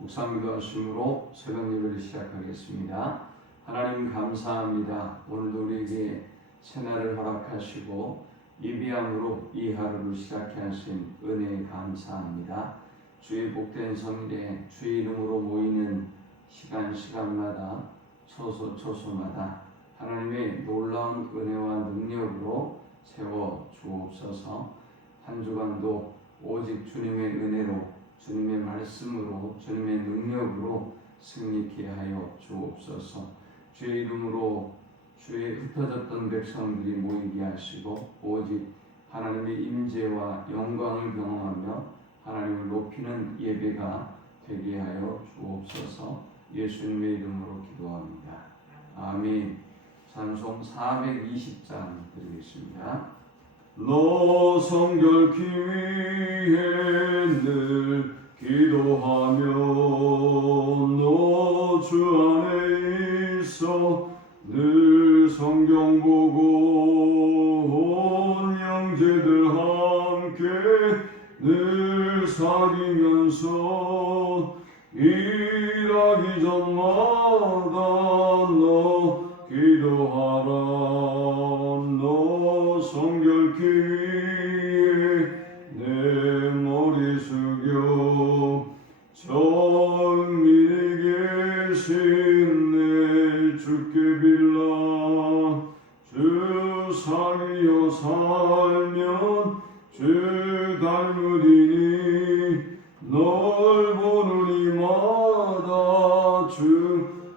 묵상기도 하심으로 새벽 예배를 시작하겠습니다. 하나님 감사합니다. 오늘도 우리에게 새날을 허락하시고 예비함으로 이 하루를 시작해 하신 은혜에 감사합니다. 주의 복된 성일에 주의 이름으로 모이는 시간마다 초소마다 하나님의 놀라운 은혜와 능력으로 세워 주옵소서. 한 주간도 오직 주님의 은혜로, 주님의 말씀으로, 주님의 능력으로 승리케 하여 주옵소서. 주의 이름으로 주의 흩어졌던 백성들이 모이게 하시고 오직 하나님의 임재와 영광을 경험하며 하나님을 높이는 예배가 되게 하여 주옵소서. 예수님의 이름으로 기도합니다. 아멘. 찬송 420장 드리겠습니다. 너 성결케 위해 늘 기도하며 너 주 안에 있어 늘 성경 보고 온 형제들 함께 늘 사귀면서 일하기 전마다 너 기도하라. 너 성결케 위해 내 머리 숙여 정밀히 계신 내 주께 빌라. 주 사귀어 살면 주 닮으리니 널 보는 이마다 주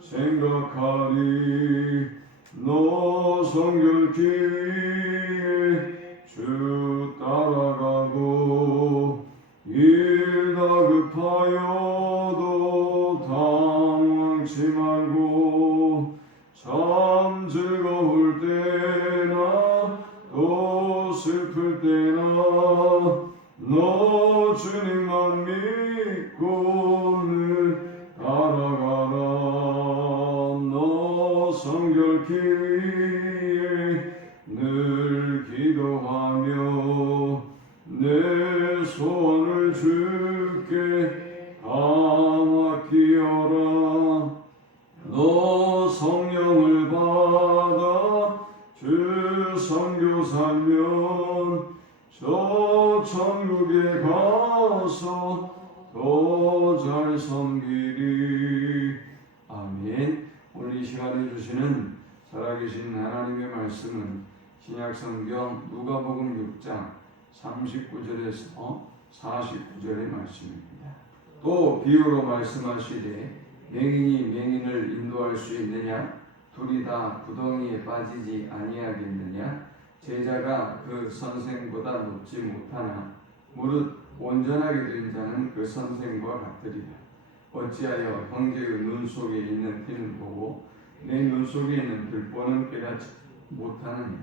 생각하리. 너 성결케 위해 주 따라가고 일 다급하여도 당황치 말고 참 즐거울 때나 또 슬플 때나 너 주님만 믿고 늘 따라가라. 너 성결케 위해 늘 기도하며 내 소원을 주께 다 맡기어라. 너 성령을 받아 주 선교 살면 저 천국에 가서 더 잘 섬기리. 아멘. 오늘 이 시간에 주시는 살아계신 하나님의 말씀은 신약성경 누가복음 6장 39절에서 49절의 말씀입니다. 또 비유로 말씀하시되 맹인이 맹인을 인도할 수 있느냐? 둘이 다 구덩이에 빠지지 아니하겠느냐? 제자가 그 선생보다 높지 못하나 무릇 온전하게 된 자는 그 선생과 같으리라. 어찌하여 형제의 눈 속에 있는 티는 보고 내 눈 속에 있는 들보는 깨닫지 못하느냐?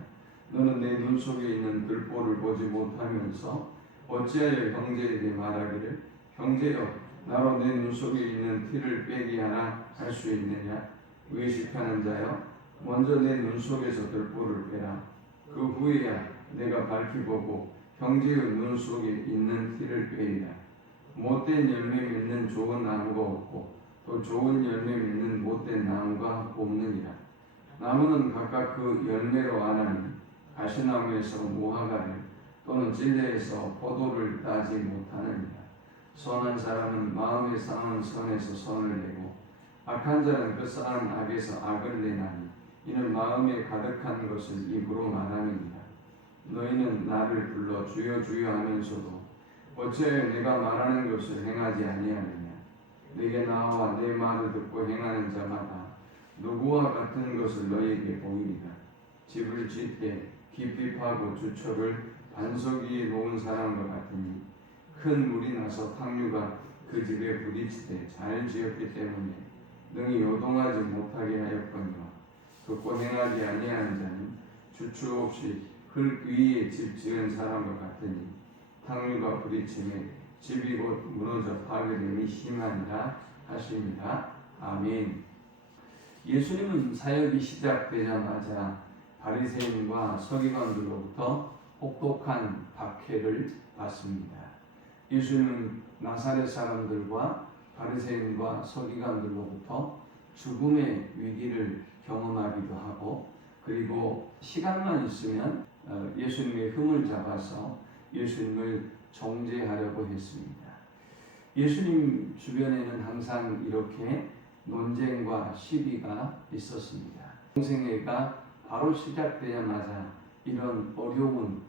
너는 내 눈 속에 있는 들보를 보지 못하면서 어찌하여 형제에게 말하기를 형제여 나로 내 눈 속에 있는 티를 빼게 하나 할 수 있느냐? 의식하는 자여 먼저 내 눈 속에서 들보를 빼라. 그 후에야 내가 밝히 보고 형제의 눈 속에 있는 티를 빼리라. 못된 열매 맺는 좋은 나무가 없고 또 좋은 열매 맺는 못된 나무가 없느니라. 나무는 각각 그 열매로 아나니 가시나무에서 무화과를 또는 진레에서 포도를 따지 못하느니라. 선한 사람은 마음에 쌓은 선에서 선을 내고 악한 자는 그 쌓은 악에서 악을 내나니 이는 마음에 가득한 것을 입으로 말함이니라. 너희는 나를 불러 주여 주여 하면서도 어찌하여 내가 말하는 것을 행하지 아니하느냐? 내게 나와 내 말을 듣고 행하는 자마다 누구와 같은 것을 너희에게 보이리라. 집을 짓되 깊이 파고 주초를 반석 위에 놓은 사람과 같으니 큰 물이 나서 탕류가 그 집에 부딪히되 잘 지었기 때문에 능히 요동하지 못하게 하였거니와 듣고 행하지 아니하는 자는 주추 없이 흙 위에 집 지은 사람과 같으니 탕류가 부딪히매 집이 곧 무너져 파괴됨이 심하니라 하십니다. 아멘. 예수님은 사역이 시작되자마자 바리새인과 서기관들로부터 혹독한 박해를 받습니다. 예수님은 나사렛 사람들과 바리새인과 서기관들로부터 죽음의 위기를 경험하기도 하고, 그리고 시간만 있으면 예수님의 흠을 잡아서 예수님을 정죄하려고 했습니다. 예수님 주변에는 항상 이렇게 논쟁과 시비가 있었습니다. 공생애가 바로 시작되자마자 이런 어려운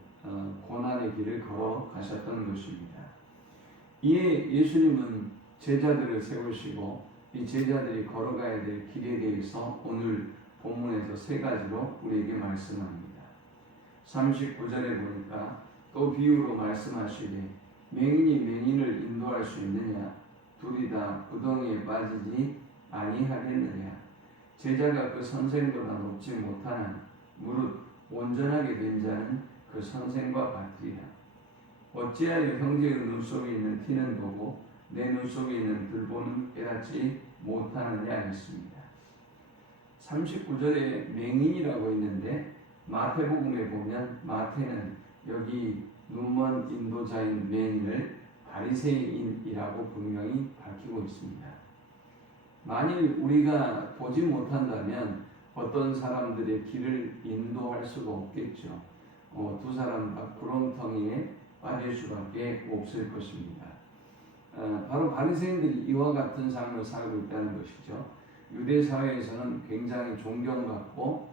고난의 길을 걸어가셨던 것입니다. 이에 예수님은 제자들을 세우시고 이 제자들이 걸어가야 될 길에 대해서 오늘 본문에서 세 가지로 우리에게 말씀합니다. 39절에 보니까 또 비유로 말씀하시되 맹인이 맹인을 인도할 수 있느냐? 둘이 다 구덩이에 빠지지 아니하겠느냐? 제자가 그 선생보다 높지 못하나 무릇 온전하게 된 자는 그 선생과 같으리라. 어찌하여 형제의 눈 속에 있는 티는 보고 내 눈 속에 있는 들보는 깨닫지 못하느냐 했습니다. 39절에 맹인이라고 있는데 마태복음에 보면 마태는 여기 눈먼 인도자인 맹인을 바리새인이라고 분명히 밝히고 있습니다. 만일 우리가 보지 못한다면 어떤 사람들의 길을 인도할 수가 없겠죠. 두 사람 다 구렁텅이에 빠질 수밖에 없을 것입니다. 바로 바리새인들이 이와 같은 삶을 살고 있다는 것이죠. 유대 사회에서는 굉장히 존경받고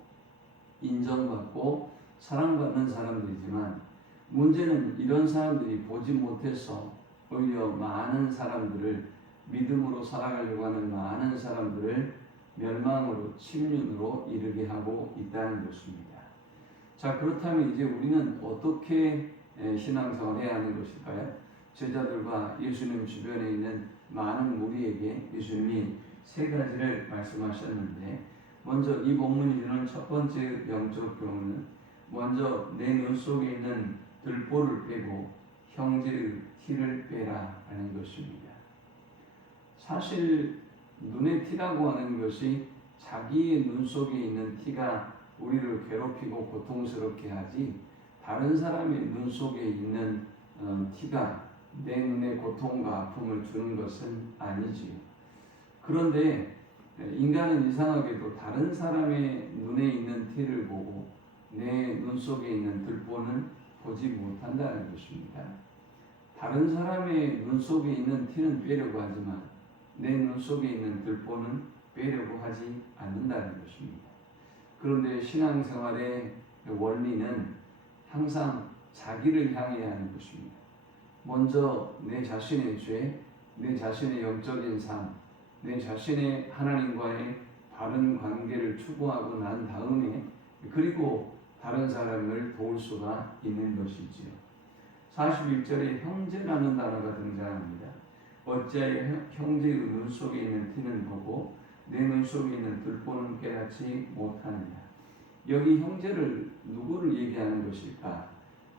인정받고 사랑받는 사람들이지만 문제는 이런 사람들이 보지 못해서 오히려 많은 사람들을 믿음으로 살아가려고 하는 많은 사람들을 멸망으로 침륜으로 이르게 하고 있다는 것입니다. 자, 그렇다면 이제 우리는 어떻게 신앙생활을 해야 하는 것일까요? 제자들과 예수님 주변에 있는 많은 무리에게 예수님이 세 가지를 말씀하셨는데, 먼저 이 본문이 주는 첫 번째 영적 교훈은 먼저 내 눈 속에 있는 들보를 빼고 형제의 티를 빼라 하는 것입니다. 사실 눈의 티라고 하는 것이 자기의 눈 속에 있는 티가 우리를 괴롭히고 고통스럽게 하지, 다른 사람의 눈 속에 있는 티가 내 눈에 고통과 아픔을 주는 것은 아니지요. 그런데 인간은 이상하게도 다른 사람의 눈에 있는 티를 보고 내 눈 속에 있는 들보는 보지 못한다는 것입니다. 다른 사람의 눈 속에 있는 티는 빼려고 하지만 내 눈 속에 있는 들보는 빼려고 하지 않는다는 것입니다. 그런데 신앙생활의 원리는 항상 자기를 향해야 하는 것입니다. 먼저 내 자신의 죄, 내 자신의 영적인 삶, 내 자신의 하나님과의 바른 관계를 추구하고 난 다음에 그리고 다른 사람을 도울 수가 있는 것이지요. 41절에 형제라는 단어가 등장합니다. 어찌하여 형제의 눈 속에 있는 티는 보고 내 눈 속에 있는 들보는 깨닫지 못하느냐. 여기 형제를 누구를 얘기하는 것일까?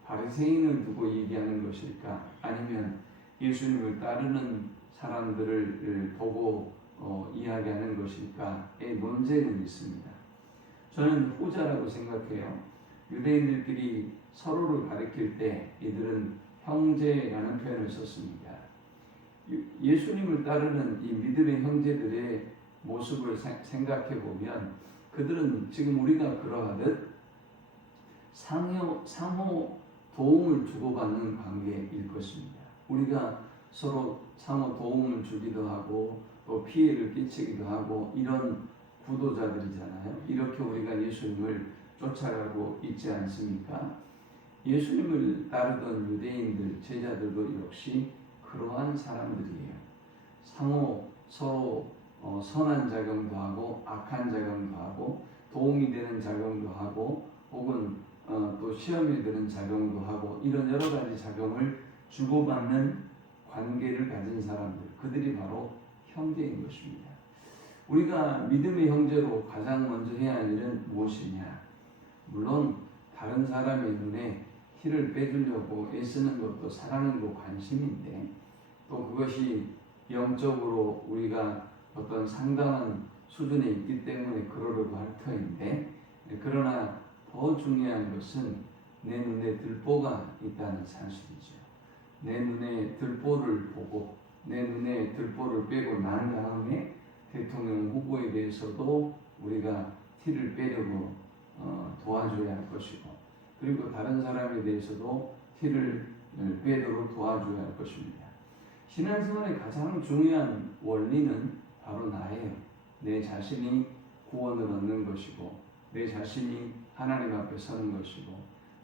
바리새인을 두고 얘기하는 것일까? 아니면 예수님을 따르는 사람들을 보고 이야기하는 것일까의 논쟁은 있습니다. 저는 후자라고 생각해요. 유대인들끼리 서로를 가리킬 때 이들은 형제라는 표현을 썼습니다. 예수님을 따르는 이 믿음의 형제들의 모습을 생각해 보면 그들은 지금 우리가 그러하듯 상호 도움을 주고받는 관계일 것입니다. 우리가 서로 상호 도움을 주기도 하고 또 피해를 끼치기도 하고 이런 구도자들이잖아요. 이렇게 우리가 예수님을 쫓아가고 있지 않습니까? 예수님을 따르던 유대인들, 제자들도 역시 그러한 사람들이에요. 상호 서로 선한 작용도 하고 악한 작용도 하고 도움이 되는 작용도 하고 혹은 또 시험에 드는 작용도 하고 이런 여러 가지 작용을 주고받는 관계를 가진 사람들, 그들이 바로 형제인 것입니다. 우리가 믿음의 형제로 가장 먼저 해야 할 일은 무엇이냐? 물론 다른 사람의 눈에 티를 빼주려고 애쓰는 것도 사랑이고 관심인데 또 그것이 영적으로 우리가 어떤 상당한 수준에 있기 때문에 그러려고 할 터인데, 그러나 더 중요한 것은 내 눈에 들보가 있다는 사실이죠. 내 눈에 들보를 보고 내 눈에 들보를 빼고 난 다음에 대통령 후보에 대해서도 우리가 티를 빼려고 도와줘야 할 것이고, 그리고 다른 사람에 대해서도 티를 빼도록 도와줘야 할 것입니다. 신앙생활의 가장 중요한 원리는 바로 나예요. 내 자신이 구원을 얻는 것이고, 내 자신이 하나님 앞에 서는 것이고,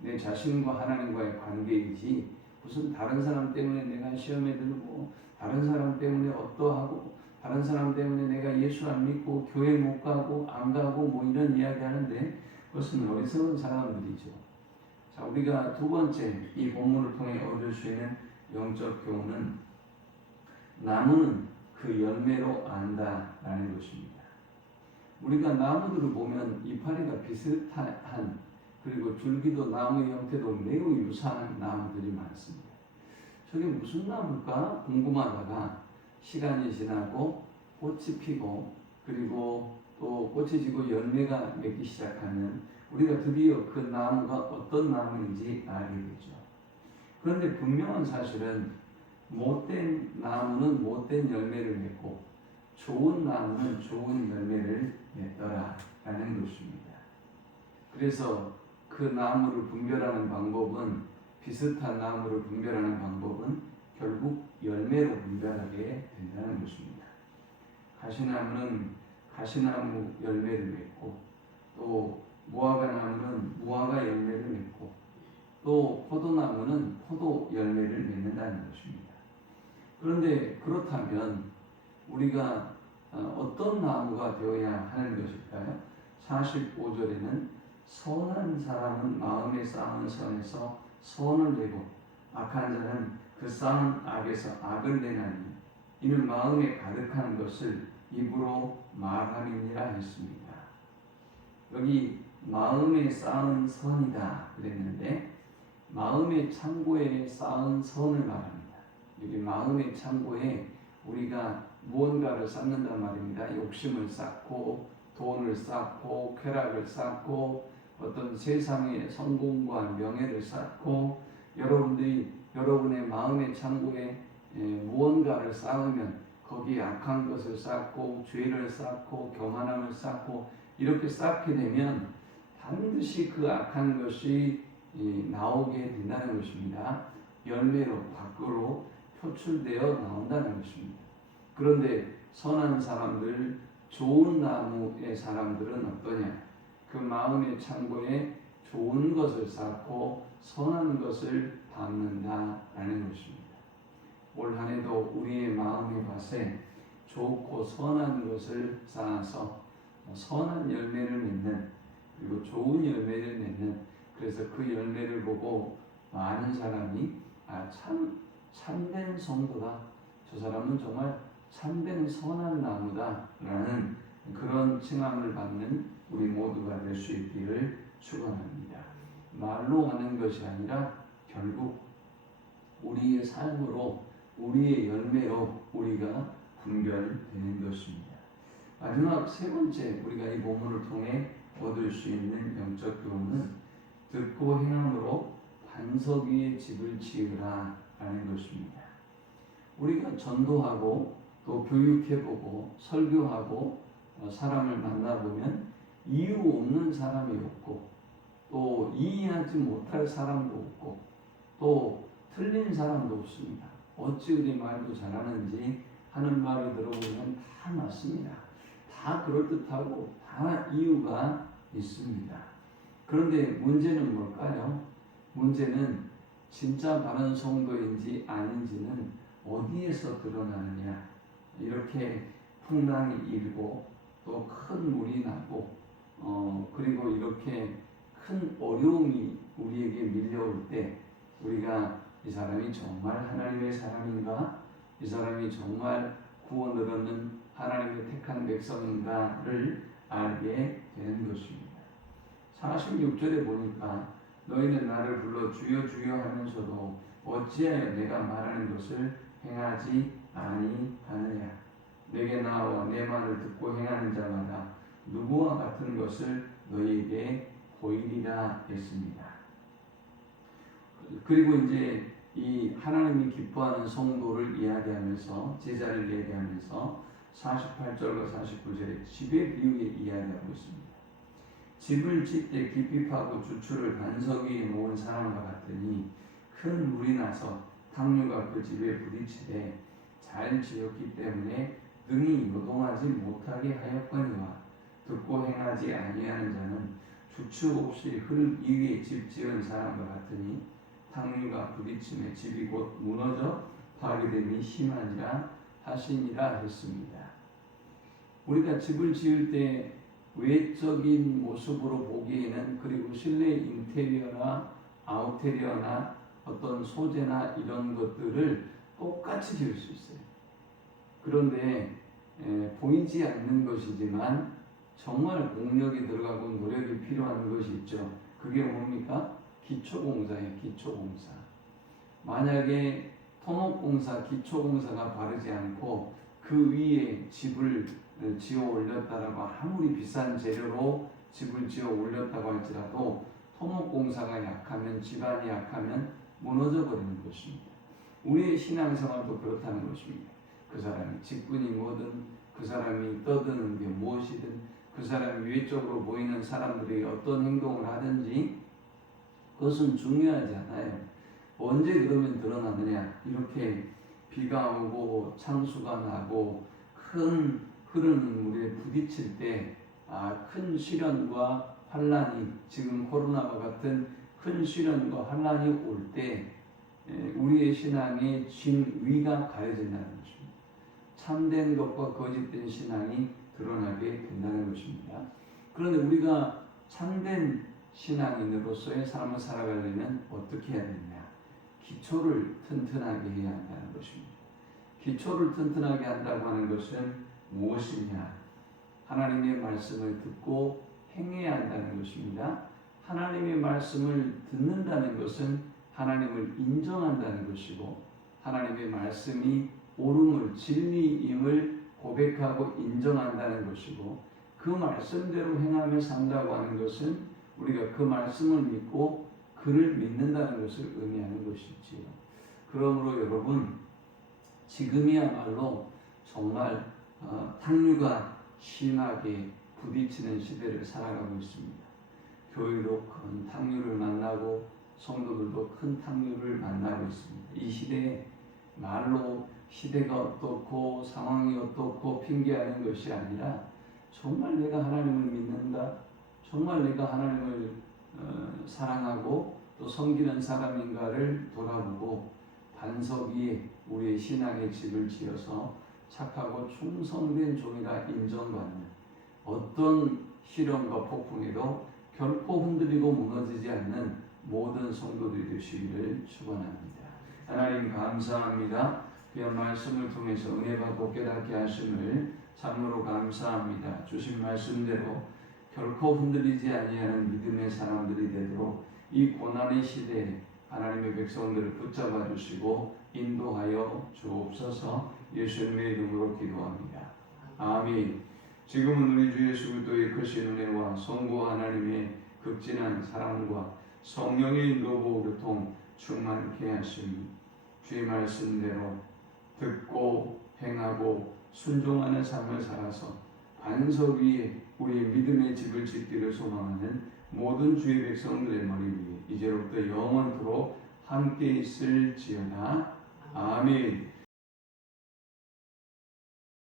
내 자신과 하나님과의 관계이지, 무슨 다른 사람 때문에 내가 시험에 들고, 다른 사람 때문에 어떠하고, 다른 사람 때문에 내가 예수 안 믿고 교회 못 가고 안 가고 뭐 이런 이야기 하는데, 그것은 어리석은 사람들이죠. 자, 우리가 두 번째 이 본문을 통해 얻을 수 있는 영적 교훈은, 나무는 그 열매로 안다라는 것입니다. 우리가 나무들을 보면 이파리가 비슷한, 그리고 줄기도 나무의 형태도 매우 유사한 나무들이 많습니다. 저게 무슨 나무일까 궁금하다가 시간이 지나고 꽃이 피고, 그리고 또 꽃이 지고 열매가 맺기 시작하면 우리가 드디어 그 나무가 어떤 나무인지 알게 되죠. 그런데 분명한 사실은 못된 나무는 못된 열매를 맺고 좋은 나무는 좋은 열매를 맺더라라는 것입니다. 그래서 그 나무를 분별하는 방법은, 비슷한 나무를 분별하는 방법은 결국 열매로 분별하게 된다는 것입니다. 가시나무는 가시나무 열매를 맺고, 또 무화과 나무는 무화과 열매를 맺고, 또 포도나무는 포도 열매를 맺는다는 것입니다. 그런데 그렇다면 우리가 어떤 나무가 되어야 하는 것일까요? 45절에는 선한 사람은 마음에 쌓은 선에서 선을 내고 악한 자는 그 쌓은 악에서 악을 내나니 이는 마음에 가득한 것을 입으로 말함이니라 했습니다. 여기 마음에 쌓은 선이다 그랬는데, 마음의 창고에 쌓은 선을 말합니다. 여기 마음의 창고에 우리가 무언가를 쌓는단 말입니다. 욕심을 쌓고, 돈을 쌓고, 쾌락을 쌓고, 어떤 세상의 성공과 명예를 쌓고, 여러분의 마음의 창고에 무언가를 쌓으면 거기에 악한 것을 쌓고, 죄를 쌓고, 교만함을 쌓고, 이렇게 쌓게 되면 반드시 그 악한 것이 나오게 된다는 것입니다. 열매로 밖으로 표출되어 나온다는 것입니다. 그런데 선한 사람들, 좋은 나무의 사람들은 어떠냐? 그 마음의 창고에 좋은 것을 쌓고 선한 것을 담는다라는 것입니다. 올 한 해도 우리의 마음의 밭에 좋고 선한 것을 쌓아서 선한 열매를 맺는, 그리고 좋은 열매를 맺는, 그래서 그 열매를 보고 많은 사람이 참된 성도다, 저 사람은 정말 참된 선한 나무다 라는 그런 칭함을 받는 우리 모두가 될 수 있기를 축원합니다. 말로 하는 것이 아니라 결국 우리의 삶으로, 우리의 열매로 우리가 분별되는 것입니다. 마지막 세 번째 우리가 이 본문을 통해 얻을 수 있는 영적 교훈은, 듣고 행함으로 반석 위에 집을 지으라 라는 것입니다. 우리가 전도하고 또 교육해보고 설교하고 사람을 만나보면 이유 없는 사람이 없고, 또 이해하지 못할 사람도 없고, 또 틀린 사람도 없습니다. 어찌 우리 말도 잘하는지 하는 말을 들어보면 다 맞습니다. 다 그럴듯하고 다 이유가 있습니다. 그런데 문제는 뭘까요? 문제는 진짜 바른 성도인지 아닌지는 어디에서 드러나느냐. 이렇게 풍랑이 일고 또 큰 물이 나고 그리고 이렇게 큰 어려움이 우리에게 밀려올 때 우리가 이 사람이 정말 하나님의 사람인가? 이 사람이 정말 구원을 얻는 하나님의 택한 백성인가를 알게 되는 것입니다. 46절에 보니까 너희는 나를 불러 주여 주여 하면서도 어찌하여 내가 말하는 것을 행하지 아니하느냐. 내게 나와 내 말을 듣고 행하는 자마다 누구와 같은 것을 너희에게 보이리라 했습니다. 그리고 이제 이 하나님이 기뻐하는 성도를 이야기하면서 제자를 이야기하면서 48절과 49절에 집의 비유에 이야기하고 있습니다. 집을 짓때 깊이 파고 주추를 반석 위에 놓은 사람과 같으니 큰 물이 나서 탕류가 그 집에 부딪히되 잘 지었기 때문에 능히 요동하지 못하게 하였거니와 듣고 행하지 아니하는 자는 주추 없이 흙 위에 집 지은 사람과 같으니 탕류가 부딪힘에 집이 곧 무너져 파괴됨이 심하니라 하시니라 했습니다. 우리가 집을 지을 때 외적인 모습으로 보기에는, 그리고 실내 인테리어나 아우테리어나 어떤 소재나 이런 것들을 똑같이 지을 수 있어요. 그런데 보이지 않는 것이지만 정말 공력이 들어가고 노력이 필요한 것이 있죠. 그게 뭡니까? 기초공사예요. 기초공사. 만약에 토목공사, 기초공사가 바르지 않고 그 위에 집을 지어 올렸다라고, 아무리 비싼 재료로 집을 지어 올렸다고 할지라도 토목공사가 약하면, 집안이 약하면 무너져 버리는 것입니다. 우리의 신앙생활도 그렇다는 것입니다. 그 사람이 직분이 뭐든, 그 사람이 떠드는 게 무엇이든, 그 사람이 외적으로 보이는 사람들이 어떤 행동을 하든지 그것은 중요하지 않아요. 언제 그러면 드러나느냐? 이렇게 비가 오고 창수가 나고 큰 흐르는 물에 부딪힐 때, 큰 시련과 환란이, 지금 코로나와 같은 큰 시련과 환란이 올 때 우리의 신앙의 진위가 가려진다는 것입니다. 참된 것과 거짓된 신앙이 드러나게 된다는 것입니다. 그런데 우리가 참된 신앙인으로서의 삶을 살아가려면 어떻게 해야 되느냐? 기초를 튼튼하게 해야 한다는 것입니다. 기초를 튼튼하게 한다고 하는 것은 무엇이냐? 하나님의 말씀을 듣고 행해야 한다는 것입니다. 하나님의 말씀을 듣는다는 것은 하나님을 인정한다는 것이고, 하나님의 말씀이 옳음을, 진리임을 고백하고 인정한다는 것이고, 그 말씀대로 행하며 산다고 하는 것은 우리가 그 말씀을 믿고 그를 믿는다는 것을 의미하는 것이지요. 그러므로 여러분, 지금이야말로 정말 탕류가 심하게 부딪히는 시대를 살아가고 있습니다. 교회도 큰 탕류를 만나고 성도들도 큰 탕류를 만나고 있습니다. 이 시대에 말로 시대가 어떻고 상황이 어떻고 핑계하는 것이 아니라, 정말 내가 하나님을 믿는가, 정말 내가 하나님을 사랑하고 또 섬기는 사람인가를 돌아보고 반석 위에 우리의 신앙의 집을 지어서 착하고 충성된 종이라 인정받는, 어떤 시련과 폭풍에도 결코 흔들리고 무너지지 않는 모든 성도들이 되시기를 축원합니다. 하나님 감사합니다. 귀한 말씀을 통해서 은혜 받고 깨닫게 하심을 참으로 감사합니다. 주신 말씀대로 결코 흔들리지 아니하는 믿음의 사람들이 되도록 이 고난의 시대에 하나님의 백성들을 붙잡아 주시고 인도하여 주옵소서. 예수님의 이름으로 기도합니다. 아멘. 지금은 우리 주 예수 그리스도의 크신 은혜와 성부 하나님의 극진한 사랑과 성령의 인도고 교통 충만케 하시니 주의 말씀대로 듣고 행하고 순종하는 삶을 살아서 반석 위에 우리의 믿음의 집을 짓기를 소망하는 모든 주의 백성들의 머리 위에 이제로부터 영원토록 함께 있을지어다. 아멘.